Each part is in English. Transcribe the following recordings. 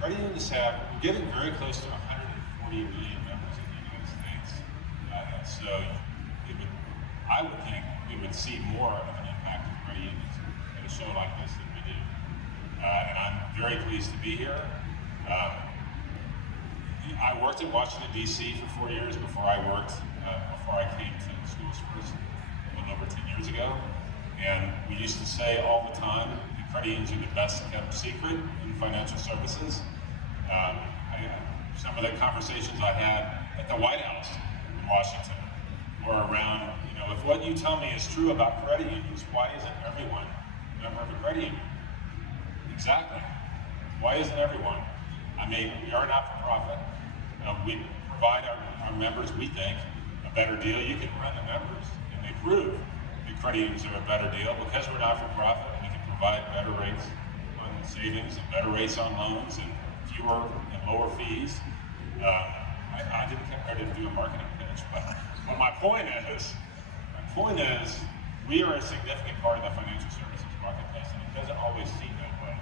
credit unions we're getting very close to 140 million members in the United States. And so I would think we would see more of an impact of credit unions at a show like this than we do. And I'm very pleased to be here. I worked in Washington, D.C. for 4 years before I came to Schools First a little over 10 years ago. And we used to say all the time that credit unions are the best kept secret in financial services. Some of the conversations I had at the White House in Washington were around, if what you tell me is true about credit unions, why isn't everyone a member of a credit union? Exactly. Why isn't everyone? I mean, we are not-for-profit. We provide our members, we think, a better deal. You can run the members, and they prove that credit unions are a better deal because we're not-for-profit. We can provide better rates on savings and better rates on loans and fewer and lower fees. I didn't do a marketing pitch, but my point is, we are a significant part of the financial services marketplace, and it doesn't always seem that way.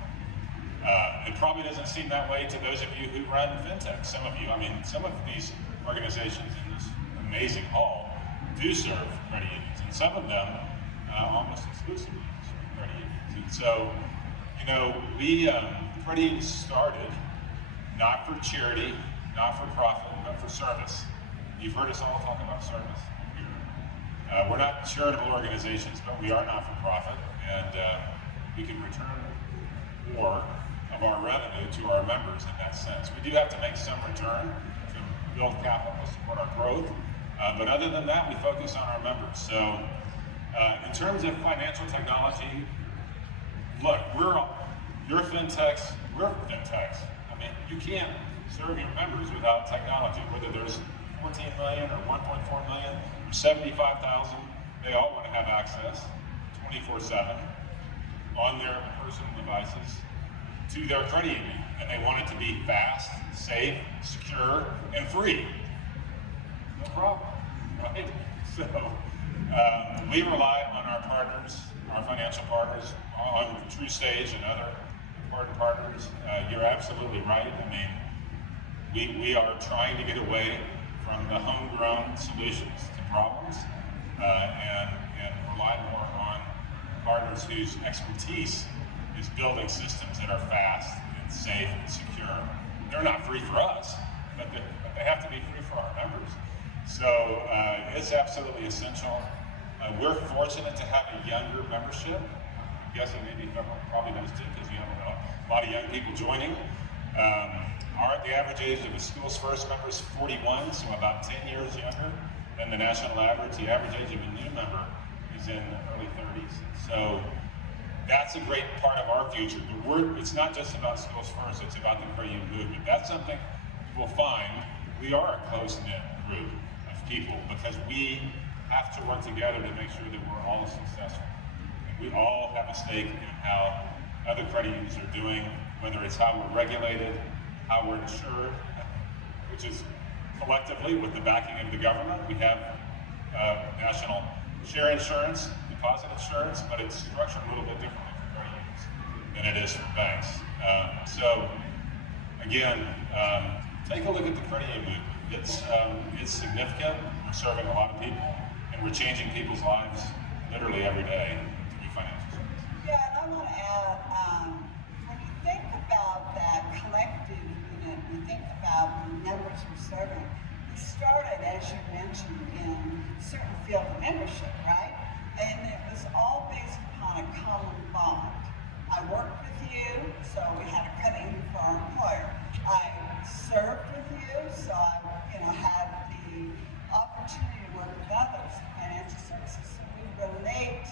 It probably doesn't seem that way to those of you who run fintech. Some of these organizations in this amazing hall do serve credit unions, and some of them almost exclusively serve credit unions. And so, credit unions started not for charity, not for profit, but for service. You've heard us all talk about service here. We're not charitable organizations, but we are not-for-profit, and we can return more of our revenue to our members in that sense. We do have to make some return to build capital to support our growth, but other than that, we focus on our members. So in terms of financial technology, look, we're fintechs. I mean, you can't serve your members without technology, whether there's 14 million or 1.4 million or 75,000, they all want to have access 24/7 on their personal devices to their credit union, and they want it to be fast, safe, secure, and free. No problem, right? So we rely on our partners, our financial partners, on TrueStage and other important partners. You're absolutely right. I mean, we are trying to get away from the homegrown solutions to problems and rely more on partners whose expertise is building systems that are fast and safe and secure. They're not free for us, but they have to be free for our members. So it's absolutely essential. We're fortunate to have a younger membership. I'm guessing maybe everyone probably knows too, because you have a lot of young people joining. The average age of a Schools First member is 41, so about 10 years younger than the national average. The average age of a new member is in the early 30s. So that's a great part of our future. But it's not just about Schools First, it's about the credit union movement. That's something we'll find. We are a close-knit group of people because we have to work together to make sure that we're all successful. And we all have a stake in how other credit unions are doing, whether it's how we're regulated, how we're insured, which is collectively with the backing of the government. We have national share insurance, deposit insurance, but it's structured a little bit differently for credit unions than it is for banks. So again, take a look at the credit union movement. It's significant. We're serving a lot of people, and we're changing people's lives literally every day through financial services. Yeah, and I want to add, when you think about that collective unit, you think about the members we're serving, it started, as you mentioned, in a certain field of membership, right? And it was all based upon a common bond. I worked with you, so we had a credit union for our employer. I served with you, so I had the opportunity to work with others in financial services. So we relate